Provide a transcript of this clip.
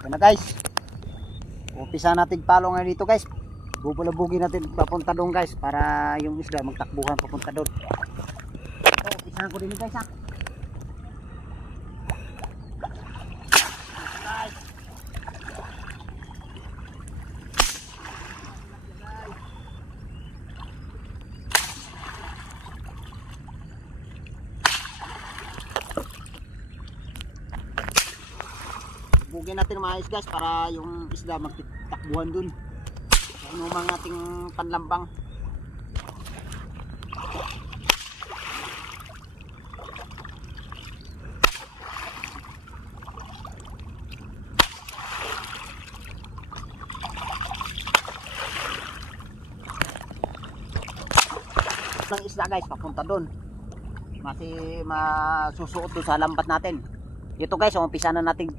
Ito na guys. Umpisa natin palo ngayon dito guys. Bubulabugin natin papunta doon guys para yung isda magtakbuhan papunta doon. So, umpisahan ko din guys ha. Bugin natin maayos guys para yung isda magtakbuhan dun. Inumang ating panlambang. Ng isda guys papunta dun. Masusuot dun sa lambat natin. Ito guys, umpisa na natin